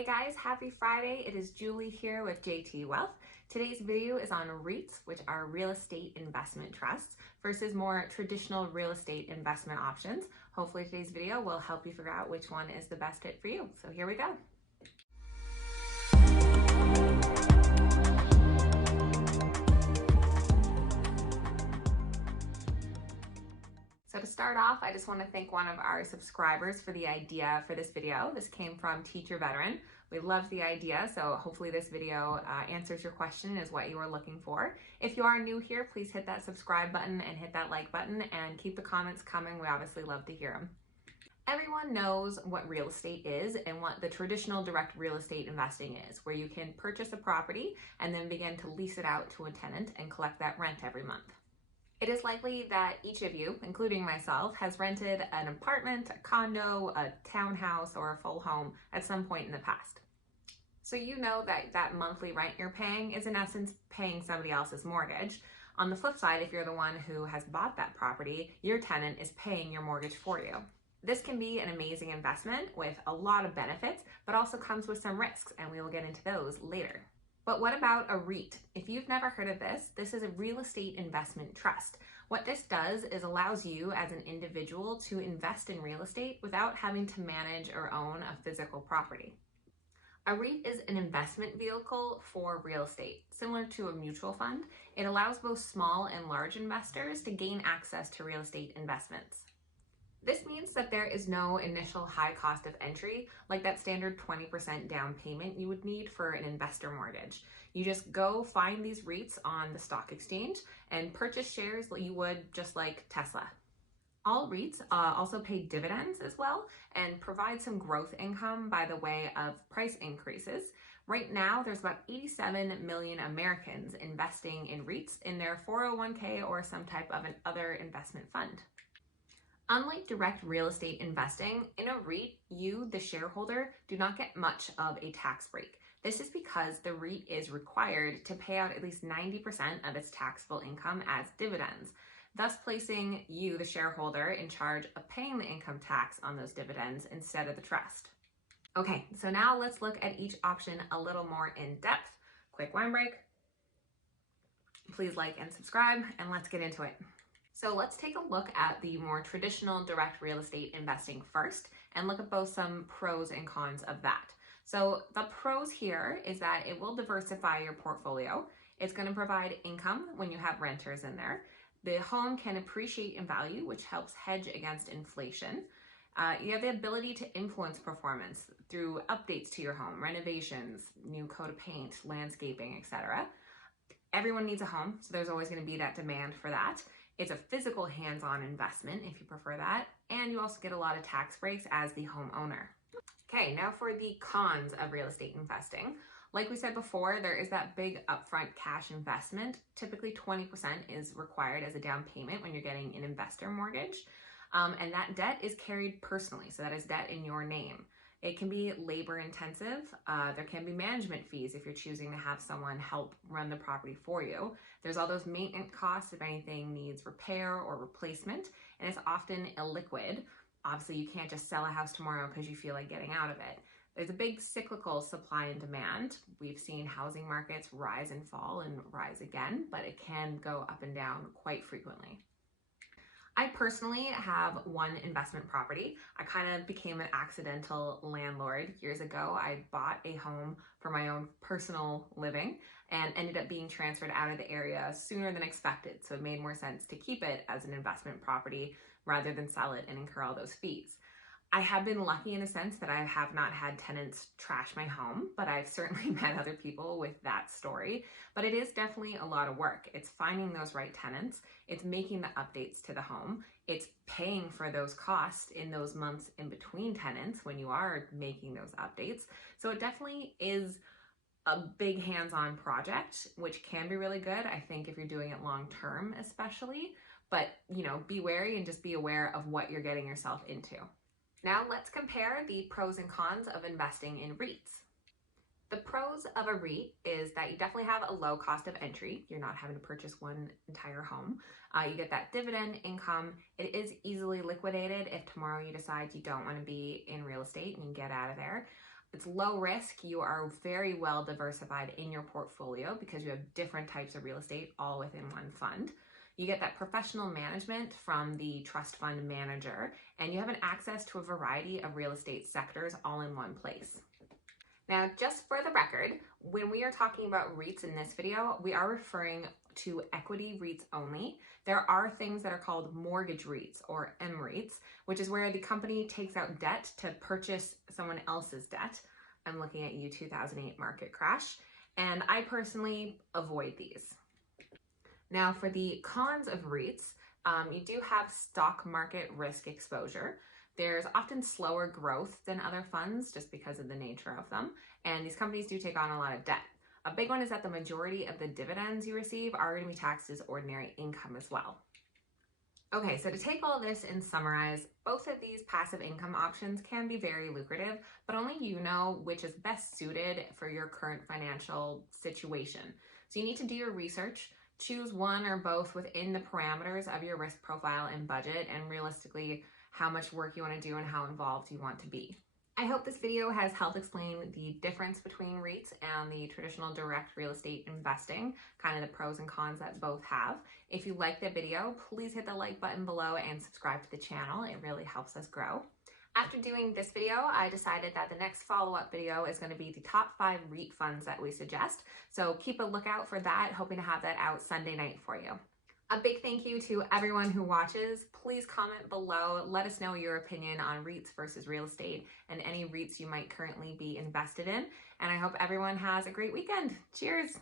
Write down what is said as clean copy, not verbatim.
Hey guys, happy Friday. It is Julie here with JT Wealth. Today's video is on REITs, which are real estate investment trusts, versus more traditional real estate investment options. Hopefully today's video will help you figure out which one is the best fit for you. So here we go. So to start off, I just want to thank one of our subscribers for the idea for this video. This came from Teacher Veteran. We loved the idea, so hopefully this video answers your question and is what you were looking for. If you are new here, please hit that subscribe button and hit that like button and keep the comments coming. We obviously love to hear them. Everyone knows what real estate is and what the traditional direct real estate investing is, where you can purchase a property and then begin to lease it out to a tenant and collect that rent every month. It is likely that each of you, including myself, has rented an apartment, a condo, a townhouse, or a full home at some point in the past. So you know that that monthly rent you're paying is in essence paying somebody else's mortgage. On the flip side, if you're the one who has bought that property, your tenant is paying your mortgage for you. This can be an amazing investment with a lot of benefits, but also comes with some risks, and we will get into those later. But what about a REIT? If you've never heard of this, this is a real estate investment trust. What this does is allows you as an individual to invest in real estate without having to manage or own a physical property. A REIT is an investment vehicle for real estate. Similar to a mutual fund, it allows both small and large investors to gain access to real estate investments. This means that there is no initial high cost of entry, like that standard 20% down payment you would need for an investor mortgage. You just go find these REITs on the stock exchange and purchase shares that you would just like Tesla. All REITs also pay dividends as well and provide some growth income by the way of price increases. Right now, there's about 87 million Americans investing in REITs in their 401k or some type of an other investment fund. Unlike direct real estate investing, in a REIT, you, the shareholder, do not get much of a tax break. This is because the REIT is required to pay out at least 90% of its taxable income as dividends, thus placing you, the shareholder, in charge of paying the income tax on those dividends instead of the trust. Okay, so now let's look at each option a little more in depth. Quick wine break. Please like and subscribe, and let's get into it. So let's take a look at the more traditional direct real estate investing first and look at both some pros and cons of that. So the pros here is that it will diversify your portfolio. It's going to provide income when you have renters in there. The home can appreciate in value, which helps hedge against inflation. You have the ability to influence performance through updates to your home, renovations, new coat of paint, landscaping, etc. Everyone needs a home, so there's always going to be that demand for that. It's a physical hands-on investment if you prefer that, and you also get a lot of tax breaks as the homeowner. Okay, now for the cons of real estate investing. Like we said before, there is that big upfront cash investment. Typically 20% is required as a down payment when you're getting an investor mortgage, and that debt is carried personally, so that is debt in your name. It can be labor intensive. There can be management fees if you're choosing to have someone help run the property for you. There's all those maintenance costs if anything needs repair or replacement, and it's often illiquid. Obviously, you can't just sell a house tomorrow because you feel like getting out of it. There's a big cyclical supply and demand. We've seen housing markets rise and fall and rise again, but it can go up and down quite frequently. I personally have one investment property. I kind of became an accidental landlord years ago. I bought a home for my own personal living and ended up being transferred out of the area sooner than expected. So it made more sense to keep it as an investment property rather than sell it and incur all those fees. I have been lucky in a sense that I have not had tenants trash my home, but I've certainly met other people with that story. But it is definitely a lot of work. It's finding those right tenants. It's making the updates to the home. It's paying for those costs in those months in between tenants when you are making those updates. So it definitely is a big hands-on project, which can be really good, I think, if you're doing it long-term especially. But, you know, be wary and just be aware of what you're getting yourself into. Now let's compare the pros and cons of investing in REITs. The pros of a REIT is that you definitely have a low cost of entry. You're not having to purchase one entire home. You get that dividend income. It is easily liquidated if tomorrow you decide you don't want to be in real estate and you get out of there. It's low risk. You are very well diversified in your portfolio because you have different types of real estate all within one fund. You get that professional management from the trust fund manager, and you have an access to a variety of real estate sectors all in one place. Now, just for the record, when we are talking about REITs in this video, we are referring to equity REITs only. There are things that are called mortgage REITs or MREITs, which is where the company takes out debt to purchase someone else's debt. I'm looking at you, 2008 market crash, and I personally avoid these. Now, for the cons of REITs, you do have stock market risk exposure. There's often slower growth than other funds just because of the nature of them, and these companies do take on a lot of debt. A big one is that the majority of the dividends you receive are going to be taxed as ordinary income as well. Okay, so to take all this and summarize, both of these passive income options can be very lucrative, but only you know which is best suited for your current financial situation. So you need to do your research, choose one or both within the parameters of your risk profile and budget, and realistically how much work you want to do and how involved you want to be. I hope this video has helped explain the difference between REITs and the traditional direct real estate investing, kind of the pros and cons that both have. If you like the video, please hit the like button below and subscribe to the channel. It really helps us grow. After doing this video, I decided that the next follow-up video is going to be the top 5 REIT funds that we suggest. So keep a lookout for that, hoping to have that out Sunday night for you. A big thank you to everyone who watches. Please comment below. Let us know your opinion on REITs versus real estate and any REITs you might currently be invested in. And I hope everyone has a great weekend. Cheers.